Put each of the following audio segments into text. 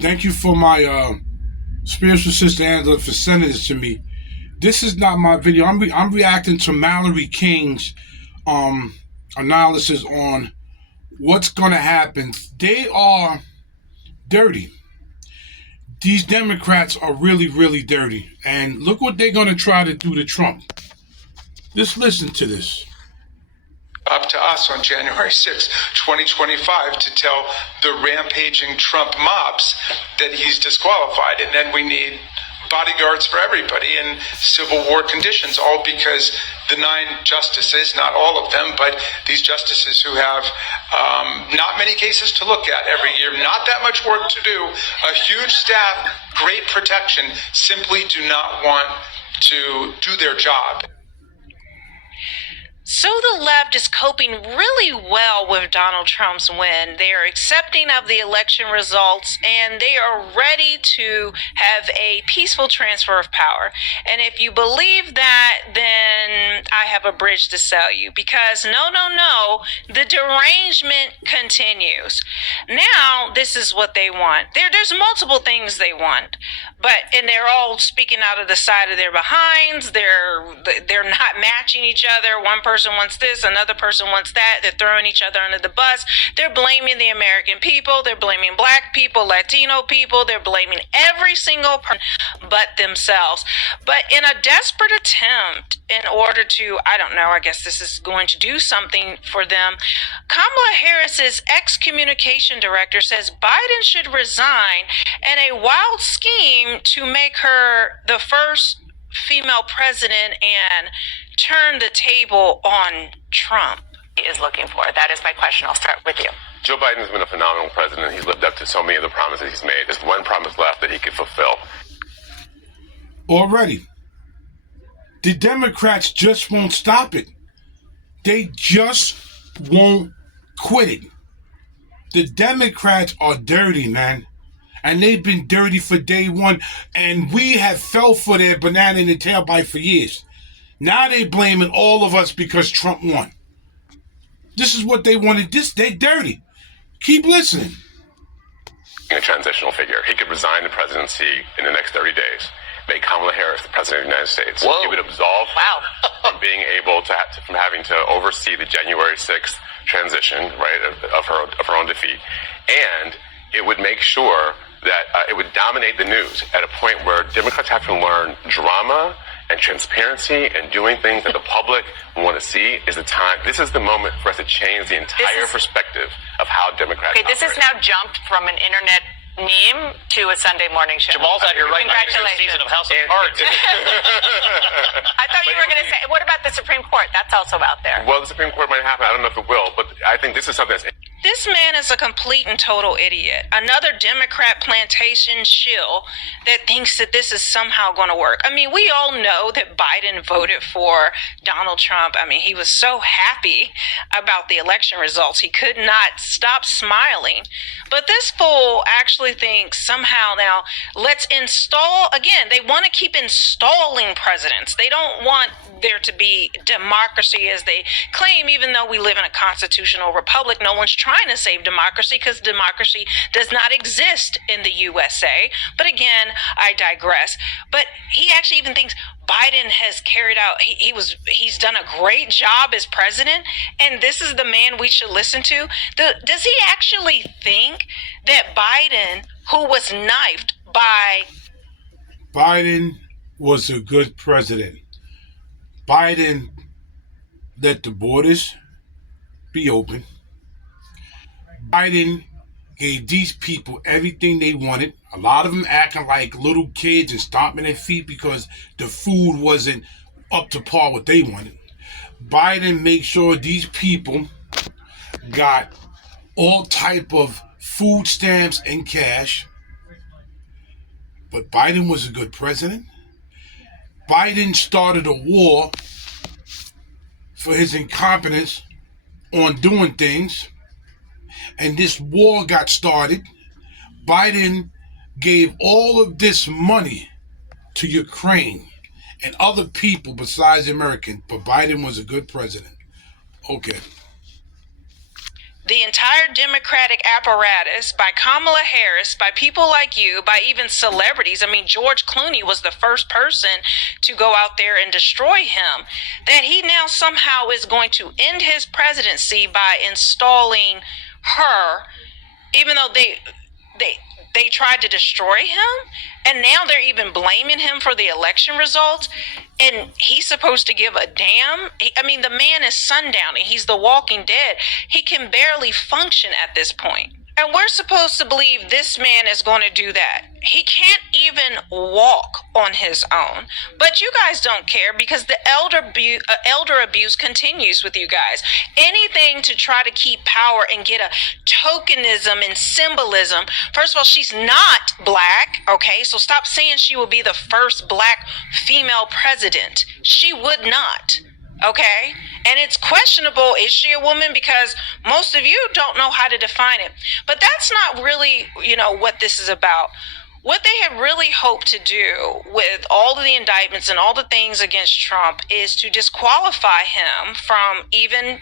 Thank you for my spiritual sister Angela for sending this to me. This is not my video. I'm reacting to Mallory King's analysis on what's going to happen. They are dirty. These Democrats are really, really dirty. And look what they're going to try to do to Trump. Just listen to this. Up to us on January 6, 2025 to tell the rampaging Trump mobs that he's disqualified. And then we need bodyguards for everybody in civil war conditions, all because the 9 justices, not all of them, but these justices who have not many cases to look at every year, not that much work to do, a huge staff, great protection, simply do not want to do their job. So the left is coping really well with Donald Trump's win. They are accepting of the election results, and they are ready to have a peaceful transfer of power. And if you believe that, then I have a bridge to sell you, because no, the derangement continues. Now, this is what they want. There's multiple things they want, and they're all speaking out of the side of their behinds. They're not matching each other. One person wants this, another person wants that. They're throwing each other under the bus. They're blaming the American people. They're blaming black people, Latino people. They're blaming every single person but themselves. But in a desperate attempt, in order to, I guess this is going to do something for them, Kamala Harris's ex-communication director says Biden should resign, and a wild scheme to make her the first female president and turn the table on Trump is looking for. That is my question. I'll start with you. Joe Biden has been a phenomenal president. He's lived up to so many of the promises he's made. There's one promise left that he could fulfill. Already. The Democrats just won't stop it. They just won't quit it. The Democrats are dirty, man. And they've been dirty for day one. And we have fell for their banana in the tailbite for years. Now they're blaming all of us because Trump won. This is what they wanted. They're dirty. Keep listening. A transitional figure. He could resign the presidency in the next 30 days. Make Kamala Harris the president of the United States. Whoa. He would absolve from being able to from having to oversee the January 6th transition, right, of her own defeat, and it would make sure that it would dominate the news at a point where Democrats have to learn drama and transparency and doing things that the public want to see is the time. This is the moment for us to change the entire perspective of how Democrats operate. This has now jumped from an internet meme to a Sunday morning show. Jamal's out here right now in a season of House of Cards. I thought you were going to say, what about the Supreme Court? That's also out there. Well, the Supreme Court might happen. I don't know if it will, but I think this is something that's... This man is a complete and total idiot. Another Democrat plantation shill that thinks that this is somehow going to work. I mean, we all know that Biden voted for Donald Trump. I mean, he was so happy about the election results. He could not stop smiling. But this fool actually thinks somehow now, let's install, again, they want to keep installing presidents. They don't want there to be democracy as they claim, even though we live in a constitutional republic. No one's trying to save democracy because democracy does not exist in the USA. But again, I digress. But he actually even thinks Biden has carried out, he's done a great job as president, and this is the man we should listen to. Does he actually think that Biden, who was knifed by... Biden was a good president. Biden let the borders be open. Biden gave these people everything they wanted. A lot of them acting like little kids and stomping their feet because the food wasn't up to par what they wanted. Biden made sure these people got all type of food stamps and cash. But Biden was a good president. Biden started a war for his incompetence on doing things. And this war got started. Biden gave all of this money to Ukraine and other people besides Americans. But Biden was a good president. Okay. the entire Democratic apparatus, by Kamala Harris, by people like you, by even celebrities. I mean, George Clooney was the first person to go out there and destroy him. That he now somehow is going to end his presidency by installing her, even though they tried to destroy him, and now they're even blaming him for the election results, and he's supposed to give a damn. I mean, the man is sundowning. He's the walking dead. He can barely function at this point. And we're supposed to believe this man is going to do that. He can't even walk on his own. But you guys don't care because the elder abuse continues with you guys. Anything to try to keep power and get a tokenism and symbolism. First of all, she's not black, okay? So stop saying she will be the first black female president. She would not. Okay, and it's questionable, is she a woman? Because most of you don't know how to define it. But that's not really, what this is about. What they had really hoped to do with all of the indictments and all the things against Trump is to disqualify him from even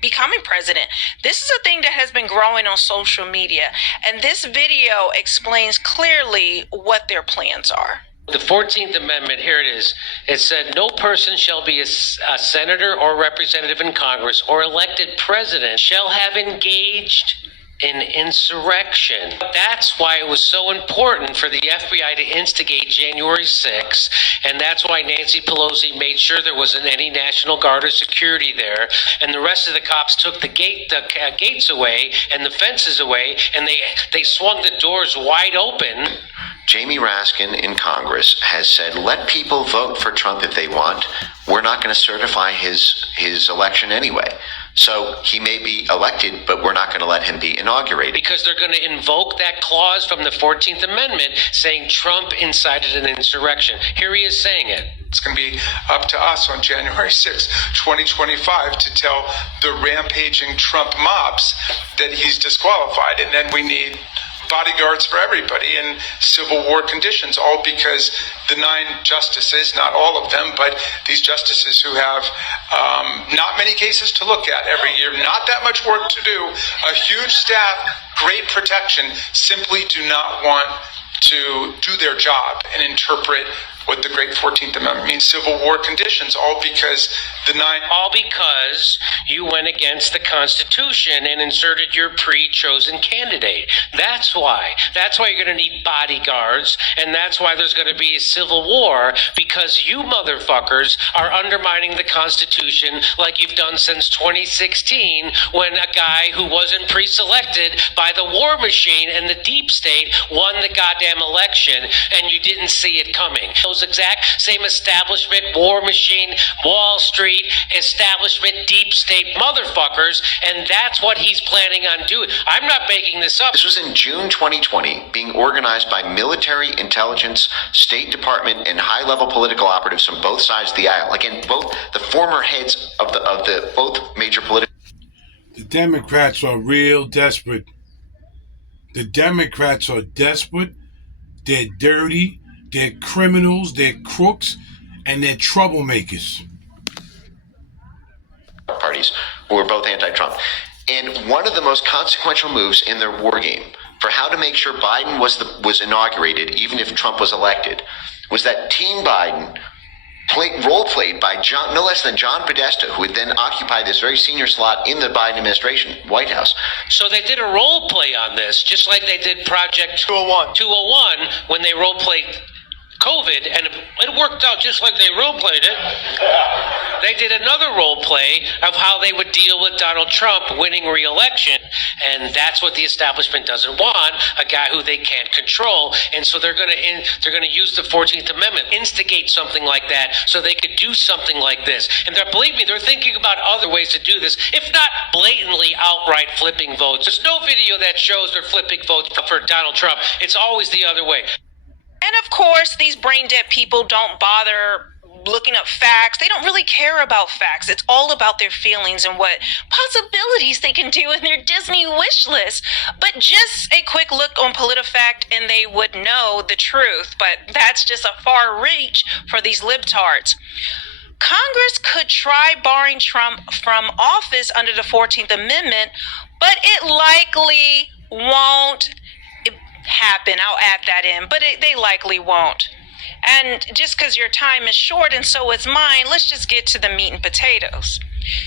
becoming president. This is a thing that has been growing on social media, and this video explains clearly what their plans are. The 14th Amendment, here it is. It said, no person shall be a senator or representative in Congress or elected president shall have engaged in insurrection. That's why it was so important for the FBI to instigate January 6th, and that's why Nancy Pelosi made sure there wasn't any National Guard or security there, and the rest of the cops took the gates away and the fences away, and they swung the doors wide open. Jamie Raskin in Congress has said, let people vote for Trump if they want. We're not going to certify his election anyway. So he may be elected, but we're not going to let him be inaugurated. Because they're going to invoke that clause from the 14th Amendment saying Trump incited an insurrection. Here he is saying it. It's going to be up to us on January 6, 2025 to tell the rampaging Trump mobs that he's disqualified. And then we need bodyguards for everybody in Civil War conditions, all because the 9 justices, not all of them, but these justices who have not many cases to look at every year, not that much work to do, a huge staff, great protection, simply do not want to do their job and interpret what the great 14th Amendment means, Civil War conditions, all because all because you went against the Constitution and inserted your pre-chosen candidate. That's why. That's why you're going to need bodyguards, and that's why there's going to be a civil war, because you motherfuckers are undermining the Constitution like you've done since 2016, when a guy who wasn't pre-selected by the war machine and the deep state won the goddamn election, and you didn't see it coming. Those exact same establishment, war machine, Wall Street, establishment, deep state motherfuckers, and that's what he's planning on doing. I'm not making this up. This was in June 2020, being organized by military, intelligence, State Department, and high-level political operatives from both sides of the aisle. Again, both the former heads of the both major political. The Democrats are real desperate. The Democrats are desperate. They're dirty. They're criminals. They're crooks. And they're troublemakers. Parties who were both anti-Trump. And one of the most consequential moves in their war game for how to make sure Biden was inaugurated, even if Trump was elected, was that Team Biden role-played by no less than John Podesta, who would then occupy this very senior slot in the Biden administration, White House. So they did a role play on this, just like they did Project 201 when they role played COVID, and it worked out just like they role played it. They did another role play of how they would deal with Donald Trump winning re-election, and that's what the establishment doesn't want, a guy who they can't control. And so they're going to use the 14th Amendment, instigate something like that, so they could do something like this. And believe me, they're thinking about other ways to do this, if not blatantly outright flipping votes. There's no video that shows they're flipping votes for Donald Trump. It's always the other way. And of course, these brain dead people don't bother looking up facts. They don't really care about facts. It's all about their feelings and what possibilities they can do in their Disney wish list. But just a quick look on PolitiFact and they would know the truth. But that's just a far reach for these libtards. Congress could try barring Trump from office under the 14th Amendment, but it likely won't happen. I'll add that in, but they likely won't. And just because your time is short and so is mine, let's just get to the meat and potatoes.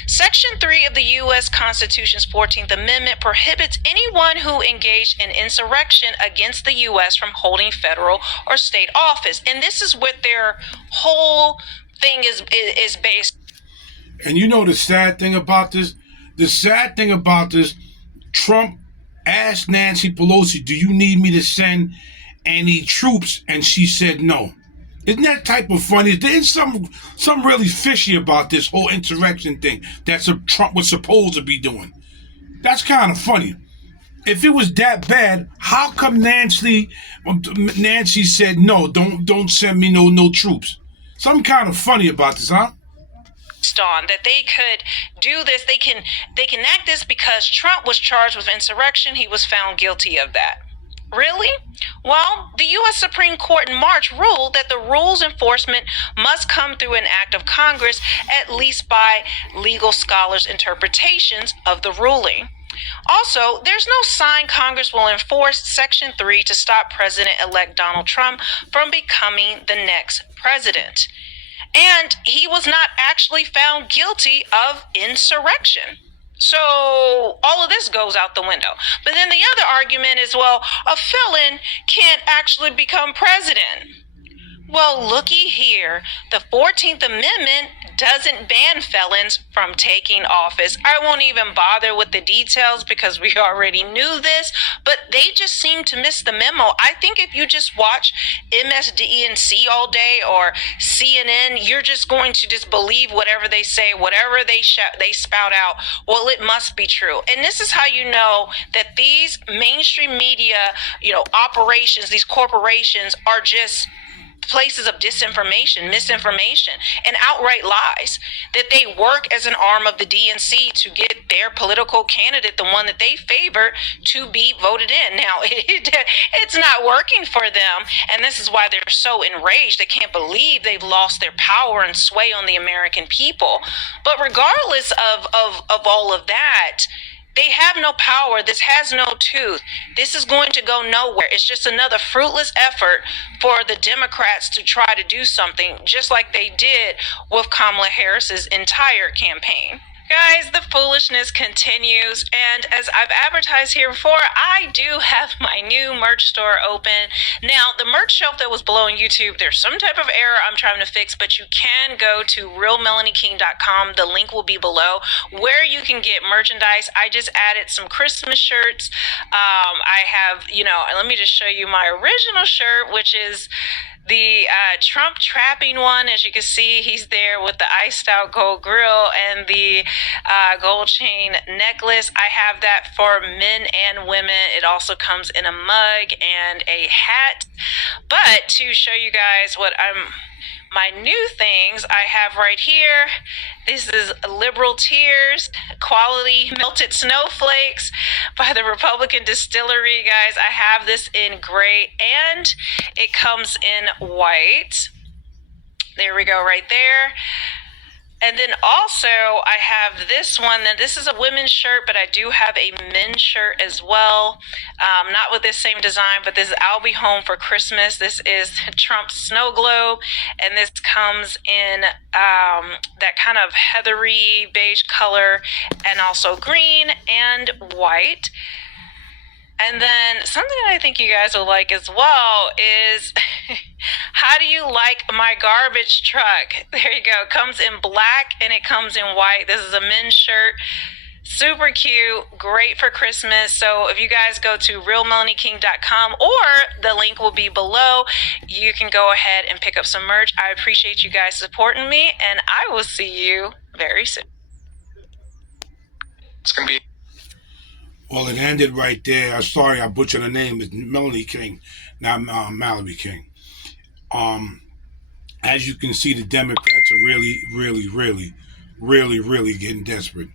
Section 3 of the U.S. Constitution's 14th Amendment prohibits anyone who engaged in insurrection against the U.S. from holding federal or state office. And this is what their whole thing is based. And you know the sad thing about this? The sad thing about this, Trump asked Nancy Pelosi, do you need me to send any troops? And she said no. Isn't that type of funny? There's some really fishy about this whole insurrection thing that Trump was supposed to be doing. That's kind of funny. If it was that bad, how come Nancy said no? Don't send me no troops. Something kind of funny about this, huh? On that they could do this, they can act this because Trump was charged with insurrection. He was found guilty of that. Really? Well, the U.S. Supreme Court in March ruled that the rules enforcement must come through an act of Congress, at least by legal scholars' interpretations of the ruling. Also, there's no sign Congress will enforce Section 3 to stop President-elect Donald Trump from becoming the next president. And he was not actually found guilty of insurrection. So all of this goes out the window. But then the other argument is, well, a felon can't actually become president. Well, looky here. The 14th Amendment doesn't ban felons from taking office. I won't even bother with the details because we already knew this, but they just seem to miss the memo. I think if you just watch MSDNC all day or CNN, you're just going to just believe whatever they say, whatever they spout out. Well, it must be true. And this is how you know that these mainstream media, operations, these corporations are just places of disinformation, misinformation, and outright lies, that they work as an arm of the DNC to get their political candidate, the one that they favor, to be voted in. Now, it's not working for them, and this is why they're so enraged. They can't believe they've lost their power and sway on the American people. But regardless of all of that, they have no power. This has no tooth. This is going to go nowhere. It's just another fruitless effort for the Democrats to try to do something, just like they did with Kamala Harris's entire campaign. Guys, the foolishness continues, and as I've advertised here before, I do have my new merch store open. Now, the merch shelf that was below on YouTube, there's some type of error I'm trying to fix, but you can go to realmelanieking.com. The link will be below where you can get merchandise. I just added some Christmas shirts. I have, let me just show you my original shirt, which is the Trump trapping one. As you can see, he's there with the iced out gold grill and the gold chain necklace. I have that for men and women. It also comes in a mug and a hat. But to show you guys my new things I have right here. This is Liberal Tears, quality melted snowflakes by the Republican Distillery, guys. I have this in gray and it comes in white. There we go, right there. And then also I have this one. Now this is a women's shirt, but I do have a men's shirt as well. Not with this same design, but this is I'll Be Home for Christmas. This is Trump's snow globe, and this comes in that kind of heathery beige color, and also green and white. And then something that I think you guys will like as well is how do you like my garbage truck? There you go. It comes in black and it comes in white. This is a men's shirt. Super cute, great for Christmas. So if you guys go to realmelanieking.com, or the link will be below, you can go ahead and pick up some merch. I appreciate you guys supporting me, and I will see you very soon. It's going to be. Well, it ended right there. I'm sorry I butchered her name. It's Melanie King, not Mallory King. As you can see, the Democrats are really getting desperate.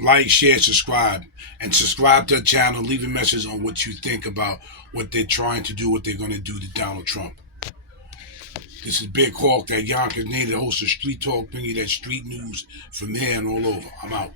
Like, share, subscribe, and subscribe to the channel. Leave a message on what you think about what they're trying to do, what they're going to do to Donald Trump. This is Big Hawk, that Yonkers native host of Street Talk, bringing you that street news from here and all over. I'm out.